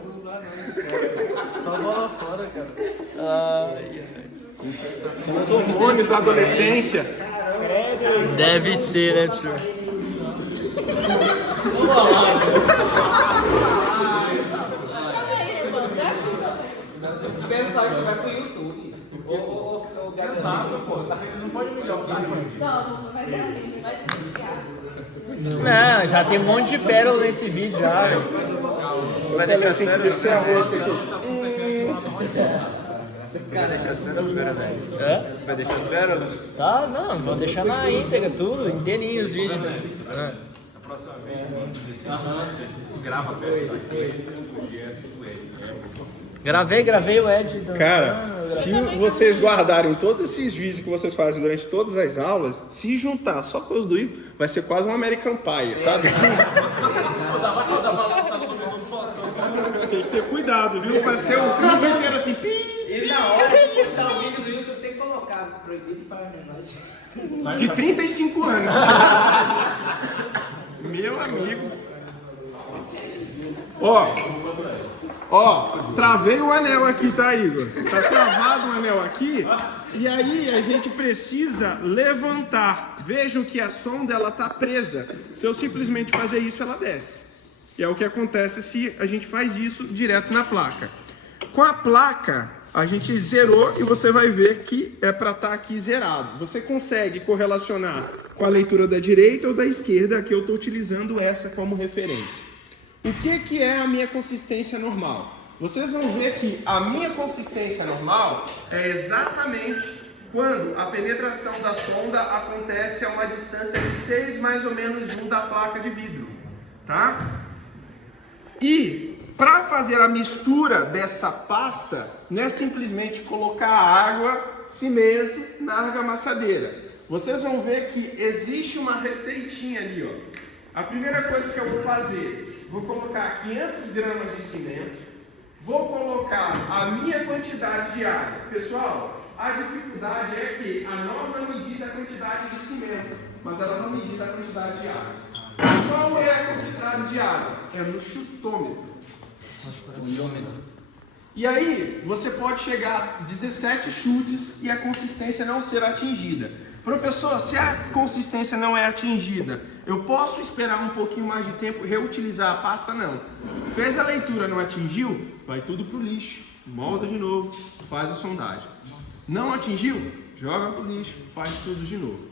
Só bola fora, cara. São os hormônios da adolescência. Deve ser, né, tio? Pensar que você vai pro YouTube. Ou Gabriel, pô. Não pode melhorar o cara. Não, vai pra mim, vai se iniciar. Não, já tem um monte de pérola nesse vídeo já. Vai deixar tem que descer a rosca aqui. Vai deixar as pérolas, verdade? Hã? Vai deixar as pérolas? Tá, não, vou deixar na íntegra, tudo, inteirinho os vídeos. Gravei o Ed dançando. Cara, se vocês guardarem todos esses vídeos que vocês fazem durante todas as aulas, se juntar só com os do Igor, vai ser quase um American Pie, sabe? Tem que ter cuidado, viu? Vai ser o vídeo inteiro assim. E na hora de postar o vídeo do YouTube tem que colocar proibido para menores. De 35 anos. Meu amigo. Ó, travei o anel aqui, tá, Igor? Tá travado o anel aqui. E aí a gente precisa levantar. Vejam que a sonda ela tá presa. Se eu simplesmente fazer isso, ela desce. E é o que acontece se a gente faz isso direto na placa. Com a placa, a gente zerou e você vai ver que é para estar aqui zerado. Você consegue correlacionar com a leitura da direita ou da esquerda, que eu estou utilizando essa como referência. O que é a minha consistência normal? Vocês vão ver que a minha consistência normal é exatamente quando a penetração da sonda acontece a uma distância de 6 mais ou menos 1 da placa de vidro, tá? E Para fazer a mistura dessa pasta, não é simplesmente colocar água, cimento na argamassadeira. Vocês vão ver que existe uma receitinha ali, ó. A primeira coisa que eu vou fazer, vou colocar 500 gramas de cimento, vou colocar a minha quantidade de água. Pessoal, a dificuldade é que a norma me diz a quantidade de cimento, mas ela não me diz a quantidade de água. Qual é a quantidade de água? É no chutômetro. E aí, você pode chegar a 17 chutes e a consistência não ser atingida. Professor, se a consistência não é atingida, eu posso esperar um pouquinho mais de tempo e reutilizar a pasta? Não. Fez a leitura, não atingiu? Vai tudo pro lixo. Molda de novo, faz a sondagem. Não atingiu? Joga pro lixo, faz tudo de novo.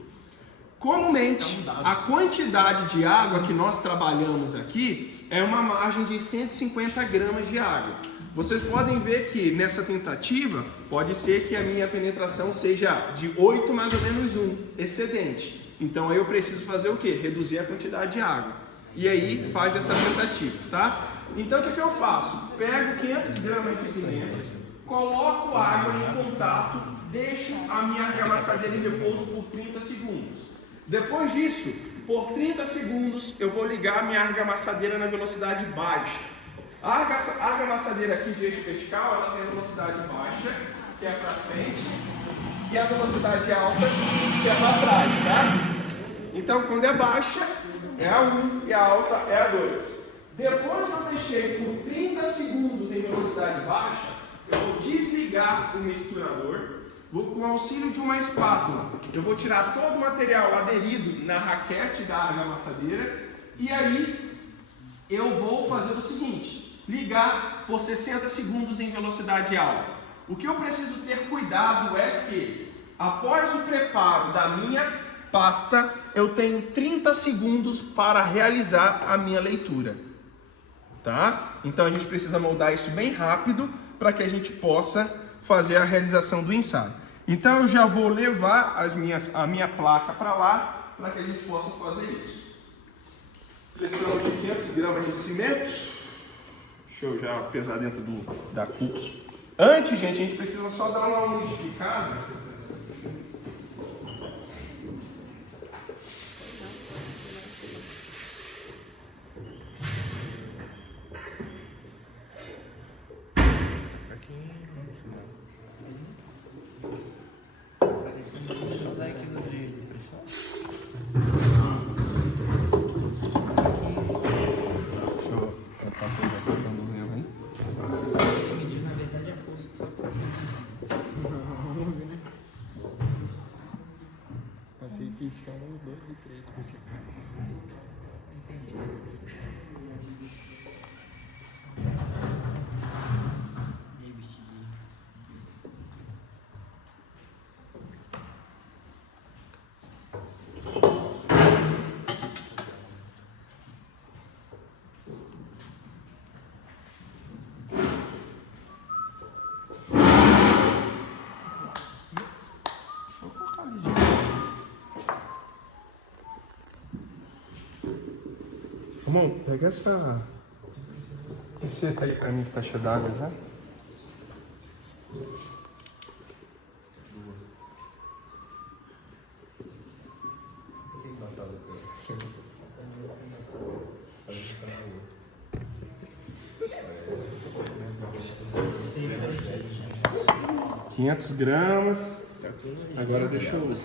Comumente, a quantidade de água que nós trabalhamos aqui é uma margem de 150 gramas de água. Vocês podem ver que nessa tentativa, pode ser que a minha penetração seja de 8 mais ou menos 1, excedente. Então aí eu preciso fazer o quê? Reduzir a quantidade de água. E aí faz essa tentativa, tá? Então o que eu faço? Pego 500 gramas de cimento, coloco água em contato, deixo a minha argamassadeira em repouso por 30 segundos. Depois disso, por 30 segundos, eu vou ligar a minha argamassadeira na velocidade baixa. A argamassadeira aqui de eixo vertical, ela tem a velocidade baixa, que é para frente, e a velocidade alta, que é para trás, certo? Então, quando é baixa, é a 1 e a alta é a 2. Depois que eu deixei por 30 segundos em velocidade baixa, eu vou desligar o misturador. Com o auxílio de uma espátula, eu vou tirar todo o material aderido na raquete da argamassadeira e aí eu vou fazer o seguinte, ligar por 60 segundos em velocidade alta. O que eu preciso ter cuidado é que, após o preparo da minha pasta, eu tenho 30 segundos para realizar a minha leitura. Tá? Então a gente precisa moldar isso bem rápido para que a gente possa fazer a realização do ensaio. Então eu já vou levar a minha placa para lá, para que a gente possa fazer isso. Precisamos de 500 gramas de cimento. Deixa eu já pesar dentro da cuca. Antes, gente, a gente precisa só dar uma umidificada. Passei física 1, 2 e 3 por sequência. Irmão, pega essa receita aí pra mim que tá cheia d'água já. gramas. Agora deixa eu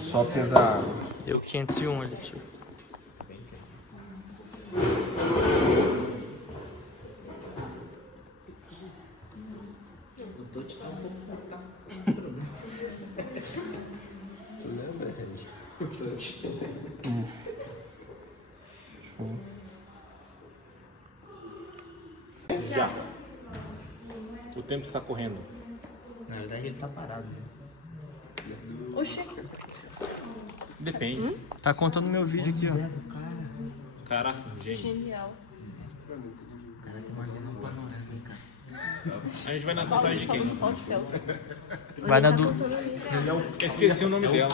só pesar a água. Deu 501 ali, tio. Já. O tempo está correndo. Na verdade ele tá parado. Oxê. Depende. Tá contando meu vídeo aqui, ó. Caraca, gênio. Genial. O cara tem uma visão panorâmica. A gente vai na contagem de quem? Qual que céu? Vai na do... Eu esqueci o nome dela.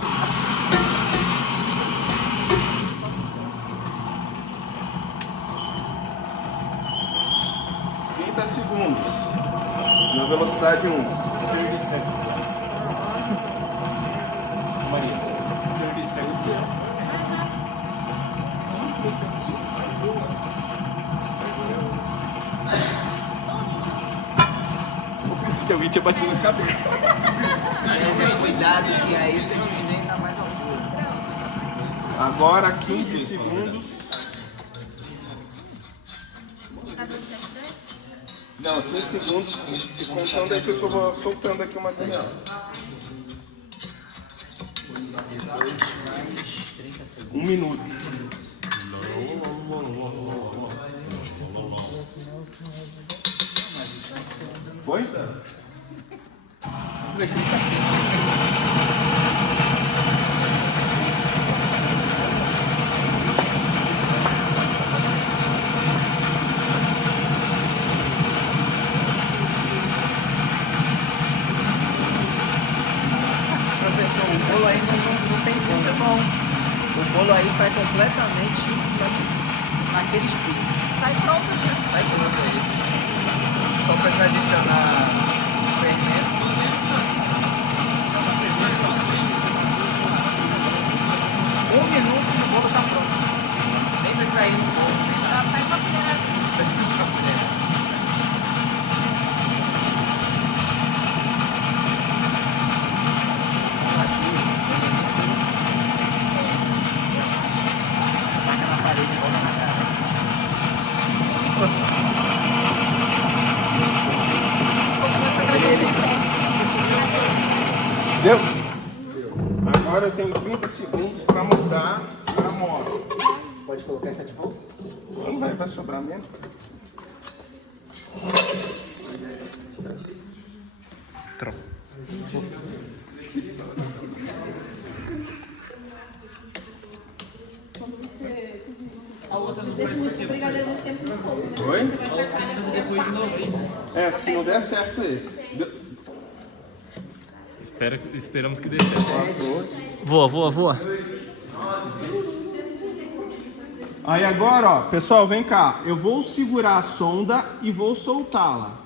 30 segundos. Na velocidade 1. Maria, 30 seconds. Eu pensei que alguém tinha batido na cabeça. Cuidado que aí você diminui ainda mais a altura. Agora 15 segundos. Não, 15 segundos. Se contando aí que eu vou soltando aqui uma caminhada. 1 minuto. Foi? Professor, o bolo aí não tem como. O bolo aí sai completamente, sabe, naquele piques. Sai pronto já. Sai pronto aí. Só precisa adicionar fermento. 1 minuto e o bolo tá pronto. Nem precisa ir no forno. Já faz uma colherada. Taca na parede e volta na cara. Deu? Agora eu tenho 30 segundos para mudar a moto. Pode colocar essa de volta? Não vai sobrar mesmo. Quando você deixa muito brigadeiro no tempo do fogo, né? Oi? Você vai tacar depois de novo. É, se não der certo esse. Esperamos que dê certo. Voa. Aí agora, ó, pessoal, vem cá. Eu vou segurar a sonda e vou soltá-la.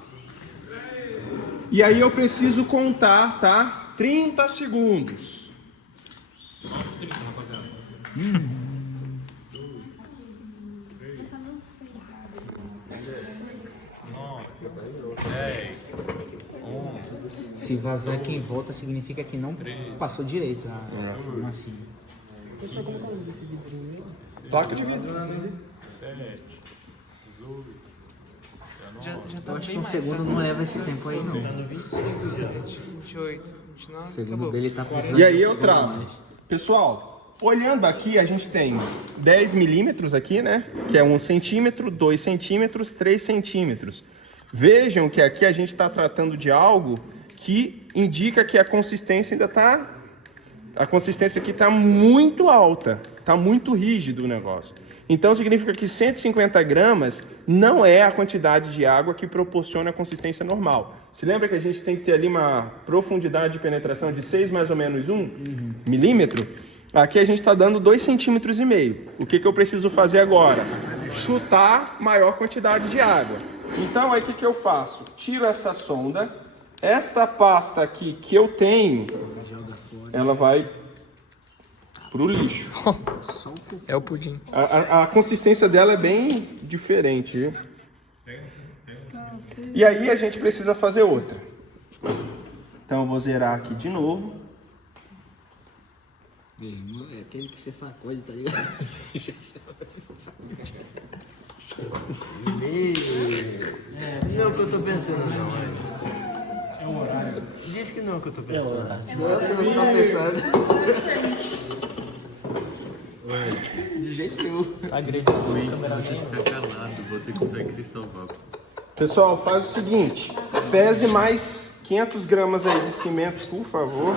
E aí eu preciso contar, tá? 30 segundos. Se vazar aqui em volta, significa que não passou direito. Como assim? Placa de vidro. Eu acho que um segundo não leva esse tempo aí, não. 28, 29. O segundo dele tá precisando. E aí de eu segundo travo. mais. Pessoal, olhando aqui, a gente tem 10 milímetros aqui, né? Que é 1 centímetro, 2 centímetros, 3 centímetros. Vejam que aqui a gente está tratando de algo que indica que a consistência ainda está... A consistência aqui está muito alta, está muito rígido o negócio. Então significa que 150 gramas não é a quantidade de água que proporciona a consistência normal. Se lembra que a gente tem que ter ali uma profundidade de penetração de 6 mais ou menos 1 milímetro? Aqui a gente está dando 2,5 centímetros. O que eu preciso fazer agora? Chutar maior quantidade de água. Então aí o que eu faço? Tiro essa sonda, esta pasta aqui que eu tenho, ela vai pro lixo. É o pudim. A consistência dela é bem diferente, viu? E aí a gente precisa fazer outra. Então eu vou zerar aqui de novo. Meu irmão, é aquele que você sacode, tá ligado? Não é o que eu tô pensando, não. É o horário. Diz que não é o que eu tô pensando. Não é o que você tá pensando. De jeito nenhum. Pessoal, faz o seguinte. Pese mais 500 gramas aí de cimento, por favor.